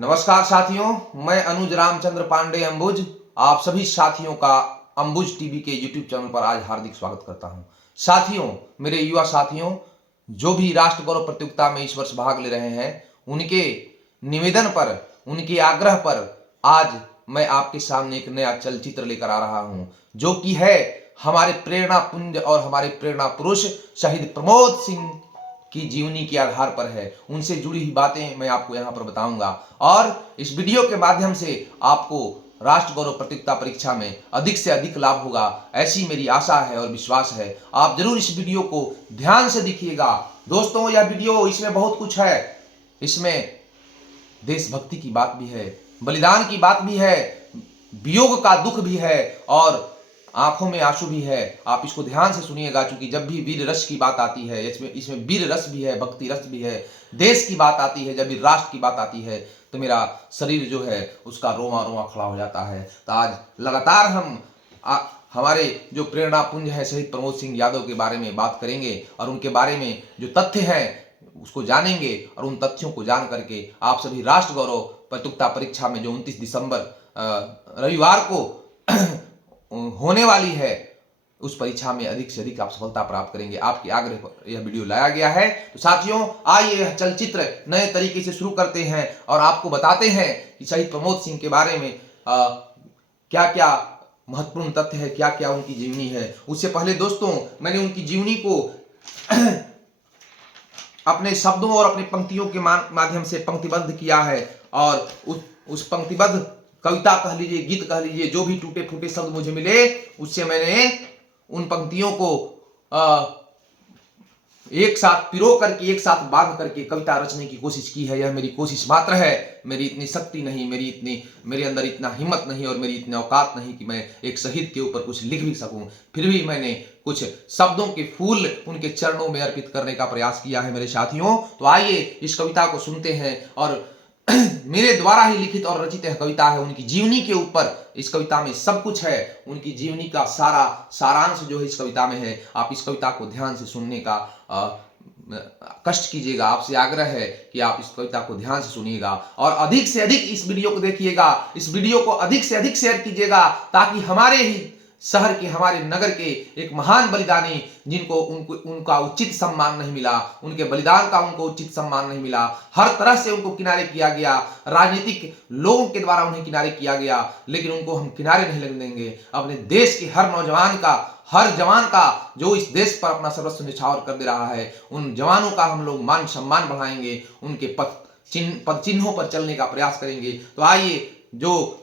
नमस्कार साथियों, मैं अनुज रामचंद्र पांडे अंबुज आप सभी साथियों का अंबुज टीवी के यूट्यूब चैनल पर आज हार्दिक स्वागत करता हूं। साथियों, मेरे युवा साथियों, जो भी राष्ट्र गौरव प्रतियोगिता में इस वर्ष भाग ले रहे हैं, उनके निवेदन पर, उनके आग्रह पर आज मैं आपके सामने एक नया चलचित्र लेकर आ रहा हूं, जो कि है हमारे प्रेरणा पुंज और हमारे प्रेरणा पुरुष शहीद प्रमोद सिंह की जीवनी के आधार पर है। उनसे जुड़ी हुई बातें मैं आपको यहाँ पर बताऊंगा और इस वीडियो के माध्यम से आपको राष्ट्र गौरव प्रतियोगिता परीक्षा में अधिक से अधिक लाभ होगा, ऐसी मेरी आशा है और विश्वास है। आप जरूर इस वीडियो को ध्यान से देखिएगा। दोस्तों, यह वीडियो, इसमें बहुत कुछ है। इसमें देशभक्ति की बात भी है, बलिदान की बात भी है, वियोग का दुख भी है और आंखों में आंसू भी है। आप इसको ध्यान से सुनिएगा, क्योंकि जब भी वीर रस की बात आती है, इसमें वीर रस भी है, भक्ति रस भी है, देश की बात आती है, जब भी राष्ट्र की बात आती है, तो मेरा शरीर जो है उसका रोमा रोमा खड़ा हो जाता है। तो आज लगातार हम हमारे जो प्रेरणा पुंज है शहीद प्रमोद सिंह यादव के बारे में बात करेंगे और उनके बारे में जो तथ्य हैं उसको जानेंगे और उन तथ्यों को जान करके आप सभी राष्ट्र गौरव प्रतियोगिता परीक्षा में जो 29 दिसंबर रविवार को होने वाली है, उस परीक्षा में अधिक से अधिक आप सफलता प्राप्त करेंगे। आपके आग्रह पर यह वीडियो लाया गया है। तो साथियों, आइए यह चलचित्र नए तरीके से शुरू करते हैं और आपको बताते हैं कि शहीद प्रमोद सिंह के बारे में क्या क्या महत्वपूर्ण तथ्य है, क्या क्या उनकी जीवनी है। उससे पहले दोस्तों, मैंने उनकी जीवनी को अपने शब्दों और अपनी पंक्तियों के माध्यम से पंक्तिबद्ध किया है और उस पंक्तिबद्ध कविता कह लीजिए, गीत कह लीजिए, जो भी टूटे फूटे शब्द मुझे मिले, उससे मैंने उन पंक्तियों को एक साथ पिरो करके, एक साथ बांध करके कविता रचने की कोशिश की है। यह मेरी कोशिश मात्र है। मेरी इतनी शक्ति नहीं, मेरे अंदर इतना हिम्मत नहीं और मेरी इतनी औकात नहीं कि मैं एक शहीद के ऊपर कुछ लिख भी सकूं। फिर भी मैंने कुछ शब्दों के फूल उनके चरणों में अर्पित करने का प्रयास किया है मेरे साथियों। तो आइए इस कविता को सुनते हैं और मेरे द्वारा ही लिखित और रचित यह कविता है, उनकी जीवनी के ऊपर। इस कविता में सब कुछ है, उनकी जीवनी का सारा सारांश जो है इस कविता में है। आप इस कविता को ध्यान से सुनने का कष्ट कीजिएगा। आपसे आग्रह है कि आप इस कविता को ध्यान से सुनिएगा और अधिक से अधिक इस वीडियो को देखिएगा। इस वीडियो को अधिक से अधिक शेयर कीजिएगा, ताकि हमारे ही शहर के, हमारे नगर के एक महान बलिदानी, जिनको उनका उचित सम्मान नहीं मिला, उनके बलिदान का उनको उचित सम्मान नहीं मिला, हर तरह से उनको किनारे किया गया, राजनीतिक लोगों के द्वारा उन्हें किनारे किया गया, लेकिन उनको हम किनारे नहीं लगने देंगे। अपने देश के हर नौजवान का, हर जवान का जो इस देश पर अपना सर्वस्व न्यौछावर कर दे रहा है, उन जवानों का हम लोग मान सम्मान बढ़ाएंगे, उनके पद चिन्हों पर चलने का प्रयास करेंगे। तो आइए, जो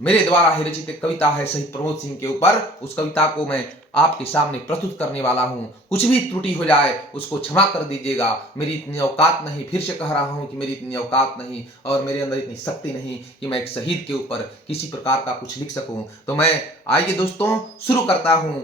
मेरे द्वारा ही रचित एक कविता है शहीद प्रमोद सिंह के ऊपर, उस कविता को मैं आपके सामने प्रस्तुत करने वाला हूं। कुछ भी त्रुटि हो जाए उसको क्षमा कर दीजिएगा। मेरी इतनी औकात नहीं, फिर से कह रहा हूं कि मेरी इतनी औकात नहीं और मेरे अंदर इतनी शक्ति नहीं कि मैं एक शहीद के ऊपर किसी प्रकार का कुछ लिख सकूं। तो मैं, आइए दोस्तों, शुरू करता हूं।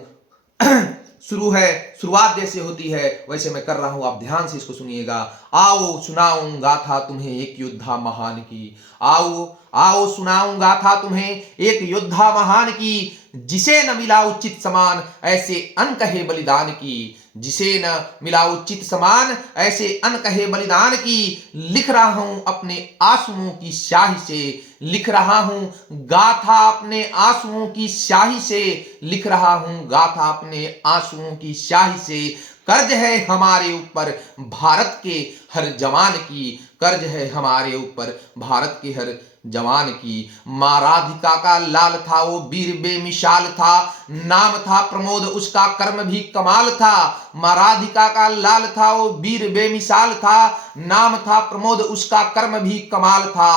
शुरुआत जैसे होती है वैसे मैं कर रहा हूं, आप ध्यान से इसको सुनिएगा। आओ सुनाऊं गाथा तुम्हें एक योद्धा महान की, आओ आओ सुनाऊं गाथा तुम्हें एक योद्धा महान की, जिसे न मिला उचित समान ऐसे अनकहे बलिदान की, जिसे न मिला उचित समान ऐसे अनकहे बलिदान की। लिख रहा हूं अपने आंसुओं की स्याही से, लिख रहा हूं गाथा अपने आंसुओं की स्याही से, लिख रहा हूं गाथा अपने आंसुओं की स्याही से। कर्ज है हमारे ऊपर भारत के हर जवान की, कर्ज है हमारे ऊपर भारत के हर जवान की। मां राधिका का लाल था वो वीर बेमिसाल था, नाम था प्रमोद उसका कर्म भी कमाल था। मां राधिका का लाल था वो वीर बेमिसाल था, नाम था प्रमोद उसका कर्म भी कमाल था।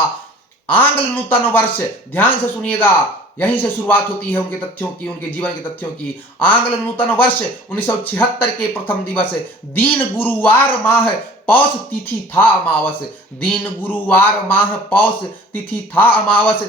आंग्ल नूतन वर्ष, ध्यान से सुनिएगा, यहीं से शुरुआत होती है उनके तथ्यों की, उनके जीवन के तथ्यों की। आंग्ल नूतन वर्ष 1976 के प्रथम दिवस, दीन गुरुवार माह पौष तिथि था अमावस, दीन गुरुवार माह पौष तिथि था अमावस।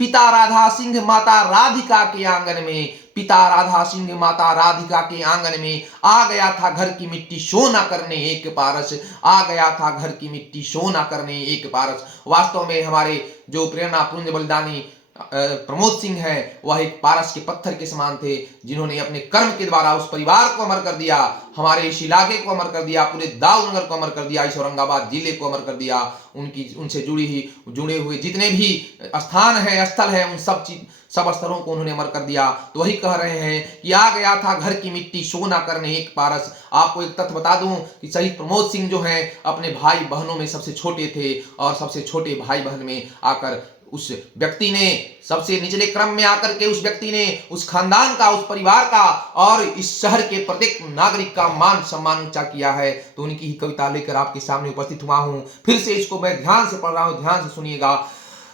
पिता राधा सिंह माता राधिका के आंगन में, पिता राधा सिंह माता राधिका के आंगन में आ गया था घर की मिट्टी सोना करने एक पारस, आ गया था घर की मिट्टी सोना करने एक पारस। वास्तव में हमारे जो प्रेरणा पुंज बलिदानी प्रमोद सिंह हैं वह एक पारस के पत्थर के समान थे, जिन्होंने अपने कर्म के द्वारा उस परिवार को अमर कर दिया, हमारे इस इलाके को अमर कर दिया, पूरे दाऊदनगर को अमर कर दिया, इस औरंगाबाद जिले को अमर कर दिया। उनसे जुड़े हुए जितने भी स्थान हैं, स्थल हैं, उन सब स्थलों को उन्होंने अमर कर दिया। तो वही कह रहे हैं कि आ गया था घर की मिट्टी सोना करने एक पारस। आपको एक तथ्य बता दूं कि शहीद प्रमोद सिंह जो हैं अपने भाई बहनों में सबसे छोटे थे, और सबसे छोटे भाई बहन में आकर उस व्यक्ति ने, सबसे निचले क्रम में आकर के उस व्यक्ति ने उस खानदान का, उस परिवार का और इस शहर के प्रत्येक नागरिक का मान सम्मान ऊंचा किया है। तो उनकी ही कविता लेकर आपके सामने उपस्थित हुआ हूं। फिर से इसको मैं ध्यान से पढ़ रहा हूं, ध्यान से सुनिएगा।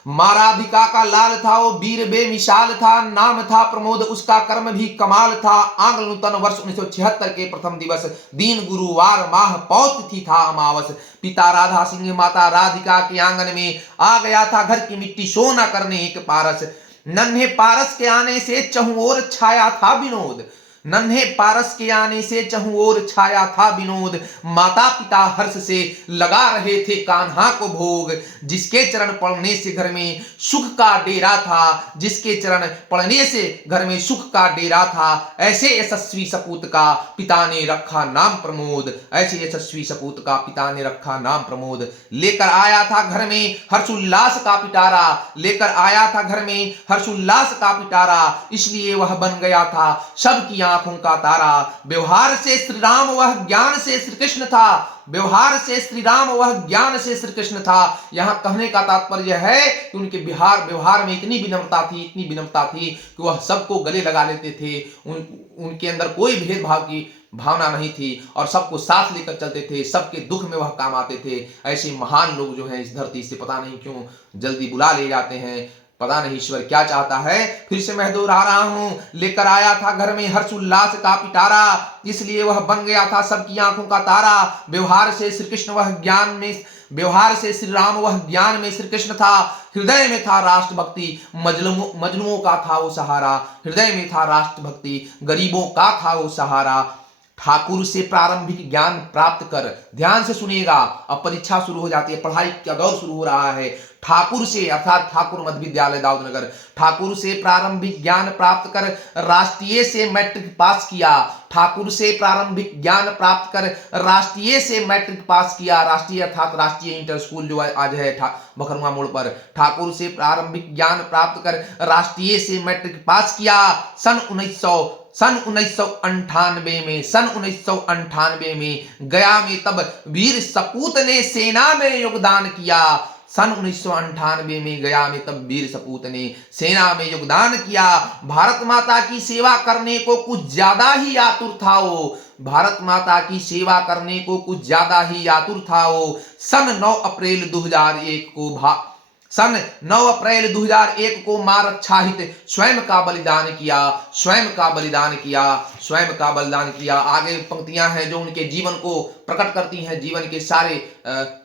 माराधिका का लाल था, वो वीर बेमिसाल था, नाम था प्रमोद, उसका कर्म भी कमाल था। आंग्ल नूतन वर्ष 1976 के प्रथम दिवस, दिन गुरुवार, माह पौष तिथि था अमावस। पिता राधा सिंह, माता राधिका के आंगन में आ गया था घर की मिट्टी सोना करने एक पारस। नन्हे पारस के आने से चहुं ओर छाया था विनोद, नन्हे पारस के आने से चहुं ओर छाया था विनोद। माता पिता हर्ष से लगा रहे थे कान्हा को भोग, जिसके चरण पड़ने से घर में सुख का डेरा था, जिसके चरण पड़ने से घर में सुख का डेरा था। ऐसे यशस्वी सपूत का पिता ने रखा नाम प्रमोद, ऐसे यशस्वी सपूत का पिता ने रखा नाम प्रमोद। लेकर आया था घर में हर्षोल्लास का पिटारा, लेकर आया था घर में हर्षोल्लास का पिटारा, इसलिए वह बन गया था सबकी आंखों का तारा। व्यवहार से श्री राम वह ज्ञान से श्री कृष्ण था, व्यवहार से श्री राम वह ज्ञान से श्री कृष्ण था। यहां कहने का तात्पर्य है कि उनके व्यवहार में इतनी विनम्रता थी, इतनी विनम्रता थी कि वह सबको गले लगा लेते थे। उनके अंदर कोई भेदभाव की भावना नहीं थी और सबको साथ लेकर चलते थे, सबके दुख में वह काम आते थे। ऐसे महान लोग जो हैं इस धरती से पता नहीं क्यों जल्दी बुला ले जाते हैं, पता नहीं ईश्वर क्या चाहता है। फिर से मैं दोहरा रहा हूं, लेकर आया था घर में हर्ष उल्लास का पिटारा, इसलिए वह बन गया था सबकी आंखों का तारा। व्यवहार से श्री कृष्ण वह ज्ञान में, व्यवहार से श्री राम वह ज्ञान में श्री कृष्ण था। हृदय में था राष्ट्र भक्ति, मजलूमों का था वो सहारा, हृदय में था राष्ट्र भक्ति, गरीबों का था वो सहारा। ठाकुर से प्रारंभिक ज्ञान प्राप्त कर, ध्यान से सुनिएगा, अब परीक्षा शुरू हो जाती है, पढ़ाई का दौर शुरू हो रहा है। ठाकुर से अर्थात ठाकुर मध्य विद्यालय दाऊदनगर, ठाकुर से प्रारंभिक ज्ञान प्राप्त कर राष्ट्रीय से मैट्रिक पास किया। ठाकुर से प्रारंभिक ज्ञान प्राप्त कर राष्ट्रीय से मैट्रिक पास किया। राष्ट्रीय अर्थात राष्ट्रीय इंटर स्कूल जो आज है बखरुआ मोड़ पर। ठाकुर से प्रारंभिक ज्ञान प्राप्त कर राष्ट्रीय से मैट्रिक पास किया। सन 1998 में गया में तब वीर सपूत ने सेना में योगदान किया। सन 1998 में गया में तब वीर सपूत ने सेना में योगदान किया। भारत माता की सेवा करने को कुछ ज्यादा ही आतुर था वो, भारत माता की सेवा करने को कुछ ज्यादा ही आतुर था वो। सन 9 अप्रैल 2001 को मां रक्षा हित स्वयं का बलिदान किया, स्वयं का बलिदान किया, स्वयं का बलिदान किया। आगे पंक्तियां हैं जो उनके जीवन को प्रकट करती हैं, जीवन के सारे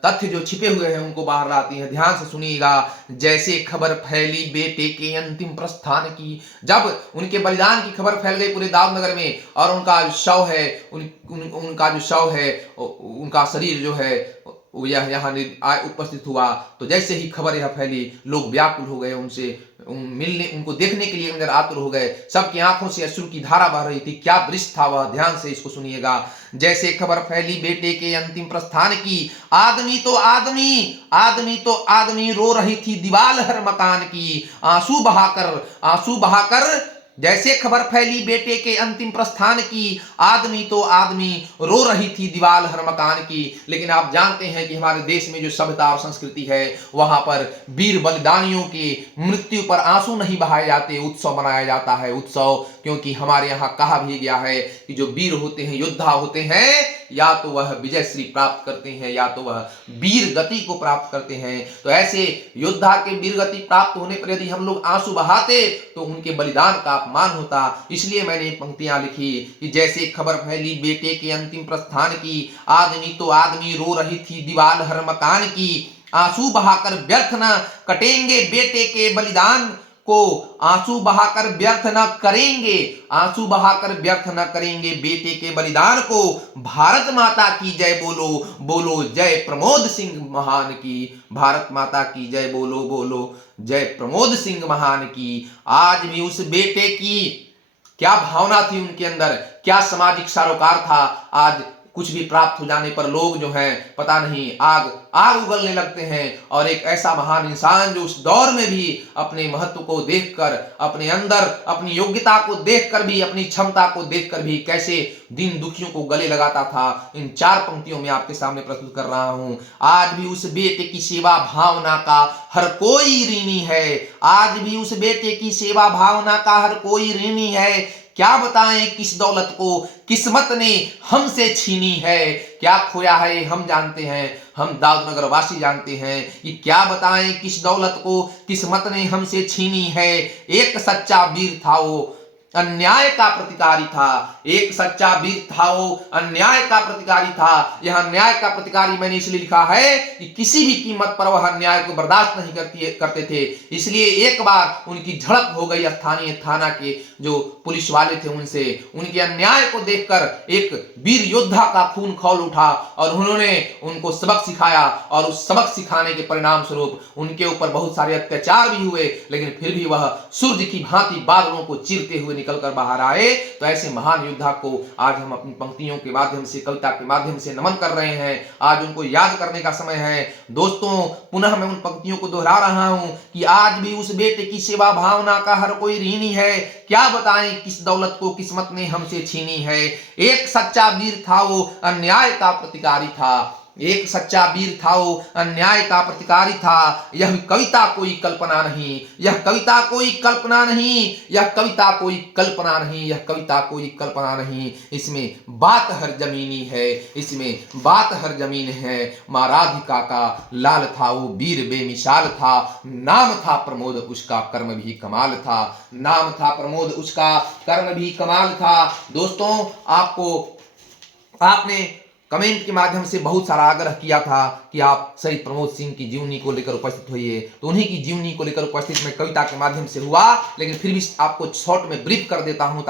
तथ्य जो छिपे हुए हैं उनको बाहर लाती हैं। ध्यान से सुनिएगा। जैसे खबर फैली बेटे के अंतिम प्रस्थान की, जब उनके बलिदान की खबर फैल गई पूरे दाऊदनगर में और उनका शव है, उनका जो शव है, उनका शरीर जो है यहाँ उपस्थित हुआ, तो जैसे ही खबर यह फैली लोग व्याकुल हो गए, उनसे मिलने, उनको देखने के लिए अंदर आतुर हो गए। सबकी आंखों से अश्रु की धारा बह रही थी। क्या दृश्य था वह, ध्यान से इसको सुनिएगा। जैसे खबर फैली बेटे के अंतिम प्रस्थान की, आदमी तो आदमी रो रही थी दीवाल हर मकान की, आंसू बहाकर। जैसे खबर फैली बेटे के अंतिम प्रस्थान की, आदमी तो आदमी रो रही थी दीवाल हर मकान की। लेकिन आप जानते हैं कि हमारे देश में जो सभ्यता और संस्कृति है, वहां पर वीर बलिदानियों की मृत्यु पर आंसू नहीं बहाए जाते, उत्सव मनाया जाता है। उत्सव, क्योंकि हमारे यहाँ कहा भी गया है कि जो वीर होते हैं, योद्धा होते हैं, या तो वह विजय श्री प्राप्त करते हैं या तो वह वीर गति को प्राप्त करते हैं। तो ऐसे योद्धा के वीर गति प्राप्त होने पर यदि हम लोग आंसू बहाते तो उनके बलिदान का अपमान होता। इसलिए मैंने पंक्तियां लिखी कि जैसे खबर फैली बेटे के अंतिम प्रस्थान की, आदमी तो आदमी रो रही थी दीवाल हर मकान की, आंसू बहाकर व्यर्थ न कटेंगे बेटे के बलिदान, को आंसू बहाकर व्यर्थ न करेंगे, आंसू बहाकर व्यर्थ न करेंगे। बेटे के बलिदान को भारत माता की जय बोलो, बोलो जय प्रमोद सिंह महान की, भारत माता की जय बोलो, बोलो जय प्रमोद सिंह महान की। आज भी उस बेटे की क्या भावना थी उनके अंदर, क्या सामाजिक सरोकार था। आज कुछ भी प्राप्त हो जाने पर लोग जो हैं पता नहीं आग आग उगलने लगते हैं। और एक ऐसा महान इंसान जो उस दौर में भी अपने महत्व को देखकर, अपने अंदर अपनी योग्यता को देखकर भी, अपनी क्षमता को देखकर भी कैसे दीन दुखियों को गले लगाता था, इन 4 पंक्तियों में आपके सामने प्रस्तुत कर रहा हूं। आज भी उस बेटे की सेवा भावना का हर कोई ऋणी है, आज भी उस बेटे की सेवा भावना का हर कोई ऋणी है। क्या बताएं किस दौलत को किस्मत ने हमसे छीनी है, क्या खोया है हम जानते हैं, हम दाऊदनगर वासी जानते हैं कि क्या बताएं किस दौलत को किस्मत ने हमसे छीनी है। एक सच्चा वीर था वो, अन्याय का प्रतिकारी था, एक सच्चा वीर था वो, अन्याय का प्रतिकारी था। यह अन्याय का प्रतिकारी मैंने इसलिए लिखा है कि किसी भी कीमत पर वह अन्याय को बर्दाश्त नहीं करते थे। इसलिए एक बार उनकी झड़प हो गई स्थानीय थाना के जो पुलिस वाले थे उनसे, उनके अन्याय को देखकर एक वीर योद्धा का खून खौल उठा और उन्होंने उनको सबक सिखाया। और उस सबक सिखाने के परिणाम स्वरूप उनके ऊपर बहुत सारे अत्याचार भी हुए, लेकिन फिर भी वह सूर्य की भांति बादलों को चीरते हुए निकलकर बाहर आए। तो ऐसे महान योद्धा को आज हम अपनी पंक्तियों के माध्यम से, कविता के माध्यम से नमन कर रहे हैं। आज उनको याद करने का समय है। दोस्तों, पुनः मैं उन पंक्तियों को दोहरा रहा हूं कि आज भी उस बेटे की सेवा भावना का हर कोई ऋणी है। क्या बताएं किस दौलत को किस्मत ने हमसे छीनी है। एक सच्चा वीर था वो, अन्याय का प्रतिकारी था, एक सच्चा वीर था वो, अन्याय का प्रतिकारी था। यह कविता कोई कल्पना नहीं, यह कविता कोई कल्पना नहीं, यह कविता कोई कल्पना नहीं, यह कविता कोई कल्पना नहीं। इसमें बात हर जमीनी है, इसमें बात हर जमीन है। माँ राधिका का लाल था वो, वीर बेमिसाल था, नाम था प्रमोद उसका कर्म भी कमाल था, नाम था प्रमोद उसका कर्म भी कमाल था। दोस्तों, आपने कमेंट के माध्यम से बहुत सारा आग्रह किया था कि आप शहीद प्रमोद सिंह की जीवनी को लेकर उपस्थित होइए, तो उन्हीं की जीवनी को लेकर उपस्थित मैं कविता के माध्यम से हुआ, लेकिन फिर भी आपको शॉर्ट में ब्रीफ कर देता हूं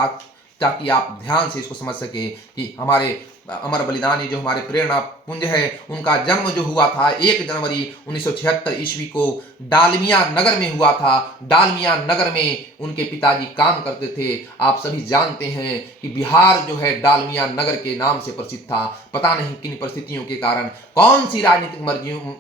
ताकि आप ध्यान से इसको समझ सके कि हमारे अमर बलिदानी जो हमारे प्रेरणा पुंज है, उनका जन्म जो हुआ था 1 जनवरी 1976 ईस्वी को डालमिया नगर में हुआ था। डालमिया नगर में उनके पिताजी काम करते थे। आप सभी जानते हैं कि बिहार जो है डालमिया नगर के नाम से प्रसिद्ध था। पता नहीं किन परिस्थितियों के कारण, कौन सी राजनीतिक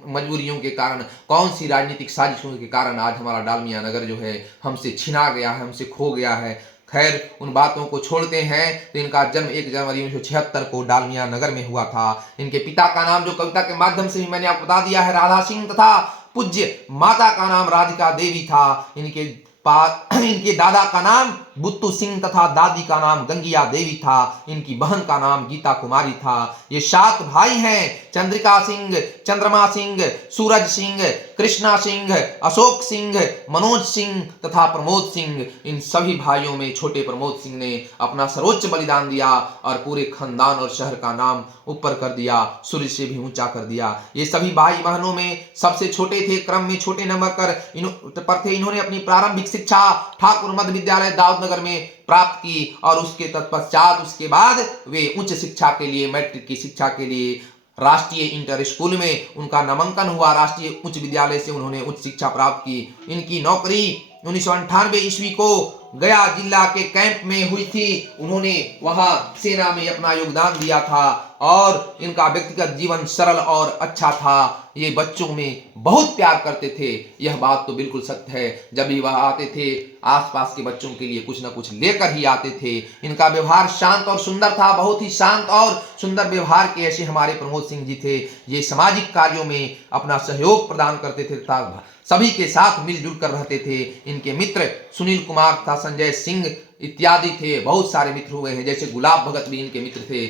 मजबूरियों के कारण, कौन सी राजनीतिक साजिशों के कारण आज हमारा डालमिया नगर जो है हमसे छिना गया है, हमसे खो गया है। खैर, उन बातों को छोड़ते हैं। तो इनका जन्म 1 जनवरी 1976 को डालमिया नगर में हुआ था। इनके पिता का नाम जो कविता के माध्यम से भी मैंने आपको बता दिया है, राधा सिंह तथा पूज्य माता का नाम राधिका देवी था। इनके दादा का नाम बुत्तू सिंह तथा दादी का नाम गंगिया देवी था। इनकी बहन का नाम गीता कुमारी था। ये 7 भाई हैं, चंद्रिका सिंह, चंद्रमा सिंह, सूरज सिंह, कृष्णा सिंह, अशोक सिंह, मनोज सिंह तथा प्रमोद सिंह। इन सभी भाइयों में छोटे प्रमोद सिंह ने अपना सर्वोच्च बलिदान दिया और पूरे खानदान और शहर का नाम ऊपर कर दिया, सूर्य से भी ऊंचा कर दिया। ये सभी भाई बहनों में सबसे छोटे थे, क्रम में छोटे नंबर पर थे। इन्होंने अपनी प्रारंभिक शिक्षा ठाकुर मध्य विद्यालय दाऊदनगर में प्राप्त की और उसके तत्पश्चात उसके बाद वे उच्च शिक्षा के लिए, मैट्रिक की शिक्षा के लिए राष्ट्रीय इंटर स्कूल में उनका नामांकन हुआ। राष्ट्रीय उच्च विद्यालय से उन्होंने उच्च शिक्षा प्राप्त की। इनकी नौकरी 1998 ईस्वी को गया जिला के कैंप में हुई थी। उन्होंने वहां सेना में अपना योगदान दिया था और इनका व्यक्तिगत जीवन सरल और अच्छा था। ये बच्चों में बहुत प्यार करते थे, यह बात तो बिल्कुल सत्य है। जब भी वह आते थे, आसपास के बच्चों के लिए कुछ न कुछ लेकर ही आते थे। इनका व्यवहार शांत और सुंदर था, बहुत ही शांत और सुंदर व्यवहार के ऐसे हमारे प्रमोद सिंह जी थे। ये सामाजिक कार्यों में अपना सहयोग प्रदान करते थे तथा सभी के साथ मिलजुल कर रहते थे। इनके मित्र सुनील कुमार तथा संजय सिंह इत्यादि थे। बहुत सारे मित्र हुए हैं, जैसे गुलाब भगत भी इनके मित्र थे।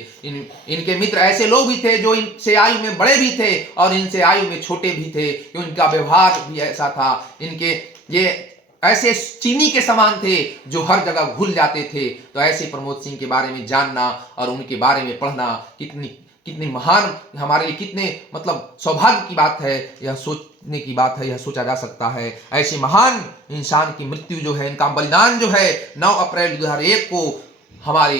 इनके मित्र ऐसे लोग भी थे जो इनसे आयु में बड़े भी थे और इनसे आयु में छोटे भी थे, कि उनका व्यवहार भी ऐसा था। इनके ये ऐसे चीनी के समान थे जो हर जगह घुल जाते थे। तो ऐसे प्रमोद सिंह के बारे में जानना और उनके बारे में पढ़ना कितने महान, हमारे लिए कितने मतलब सौभाग्य की बात है, यह सोचने की बात है, यह सोचा जा सकता है। ऐसे महान इंसान की मृत्यु जो है, इनका बलिदान जो है 9 अप्रैल 2001 को हमारे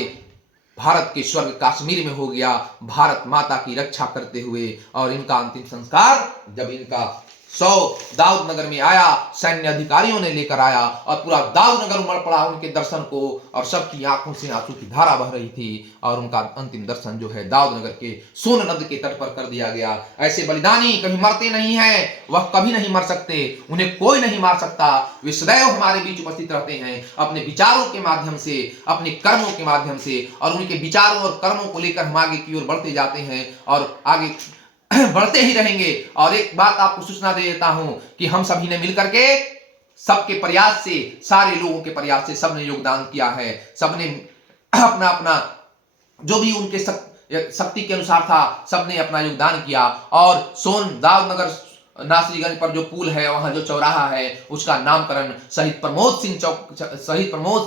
भारत के स्वर्ग कश्मीर में हो गया, भारत माता की रक्षा करते हुए। और इनका अंतिम संस्कार जब इनका शव दाऊद नगर में आया, सैन्य अधिकारियों ने लेकर आया और पूरा दाऊद नगर उमड़ पड़ा उनके दर्शन को, और सबकी आंखों से आंसू की धारा बह रही थी। और उनका अंतिम दर्शन जो है दाऊद नगर के सोन नद के तट पर कर दिया गया। ऐसे बलिदानी कभी मरते नहीं हैं, वह कभी नहीं मर सकते, उन्हें कोई नहीं मार सकता। वे सदैव हमारे बीच उपस्थित रहते हैं अपने विचारों के माध्यम से, अपने कर्मों के माध्यम से, और उनके विचारों और कर्मों को लेकर हम आगे की ओर बढ़ते जाते हैं और आगे बढ़ते ही रहेंगे। और एक बात आपको सूचना दे देता हूं कि हम सभी ने मिलकर के, सबके प्रयास से, सारे लोगों के प्रयास से सबने योगदान किया है। सबने अपना अपना जो भी उनके शक्ति के अनुसार था, सबने अपना योगदान किया। और दाऊद नगर नासरीगंज पर जो पुल है, वहां जो चौराहा है, उसका नामकरण शहीद प्रमोद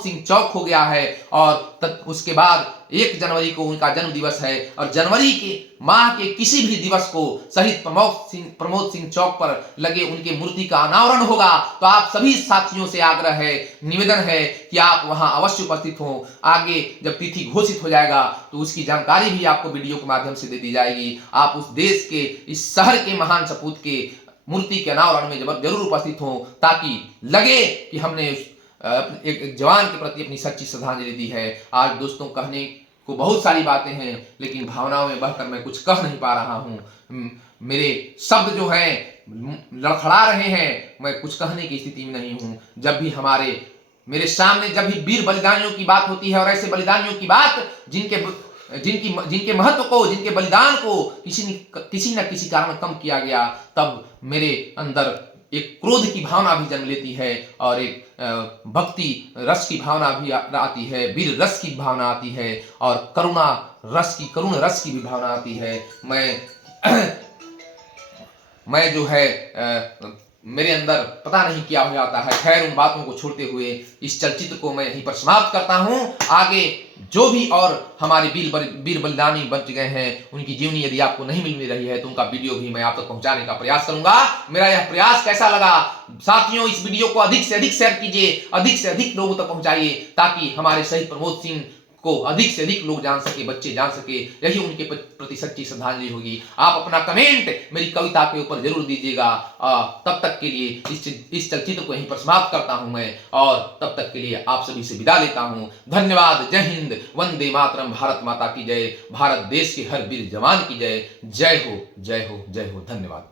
सिंह चौक हो गया है। और उसके बाद 1 जनवरी को उनका जन्म दिवस है, और जनवरी के माह के किसी भी दिवस को शहीद प्रमोद सिंह चौक पर लगे उनके मूर्ति का अनावरण होगा। तो आप सभी साथियों से आग्रह है, निवेदन है कि आप वहां अवश्य उपस्थित हों। आगे जब तिथि घोषित हो जाएगा तो उसकी जानकारी भी आपको वीडियो के माध्यम से दे दी जाएगी। आप उस देश के, इस शहर के महान सपूत के मूर्ति के अनावरण में जरूर उपस्थित हो, ताकि लगे कि हमने एक जवान के प्रति अपनी सच्ची श्रद्धांजलि दी है। आज दोस्तों, कहने को बहुत सारी बातें हैं, लेकिन भावनाओं में बहकर मैं कुछ कह नहीं पा रहा हूं। मेरे शब्द जो हैं लड़खड़ा रहे हैं, मैं कुछ कहने की स्थिति में नहीं हूं। जब भी मेरे सामने जब भी वीर बलिदानियों की बात होती है, और ऐसे बलिदानियों की बात जिनके महत्व को, जिनके बलिदान को किसी न किसी कारण कम किया गया, तब मेरे अंदर एक क्रोध की भावना भी जन्म लेती है, और एक भक्ति रस की भावना भी आती है, वीर रस की भावना आती है, और करुण रस की भी भावना आती है। मैं जो है मेरे अंदर पता नहीं क्या हो जाता है। खैर, उन बातों को छोड़ते हुए इस चलचित्र को मैं यहीं पर समाप्त करता हूं। आगे जो भी और हमारे वीर बलिदानी बच गए हैं, उनकी जीवनी यदि आपको नहीं मिल रही है तो उनका वीडियो भी मैं आप तक पहुंचाने का प्रयास करूंगा। मेरा यह प्रयास कैसा लगा साथियों, इस वीडियो को अधिक से अधिक शेयर कीजिए, अधिक से अधिक लोगों तक पहुंचाइए, ताकि हमारे शहीद प्रमोद सिंह को अधिक से अधिक लोग जान सके, बच्चे जान सके। यही उनके प्रति सच्ची श्रद्धांजलि होगी। आप अपना कमेंट मेरी कविता के ऊपर जरूर दीजिएगा। तब तक के लिए इस चलचित्र को यहीं पर समाप्त करता हूं मैं, और तब तक के लिए आप सभी से विदा लेता हूं। धन्यवाद। जय हिंद, वंदे मातरम, भारत माता की जय, भारत देश के हर वीर जवान की जय। जय हो, जय हो, जय हो। धन्यवाद।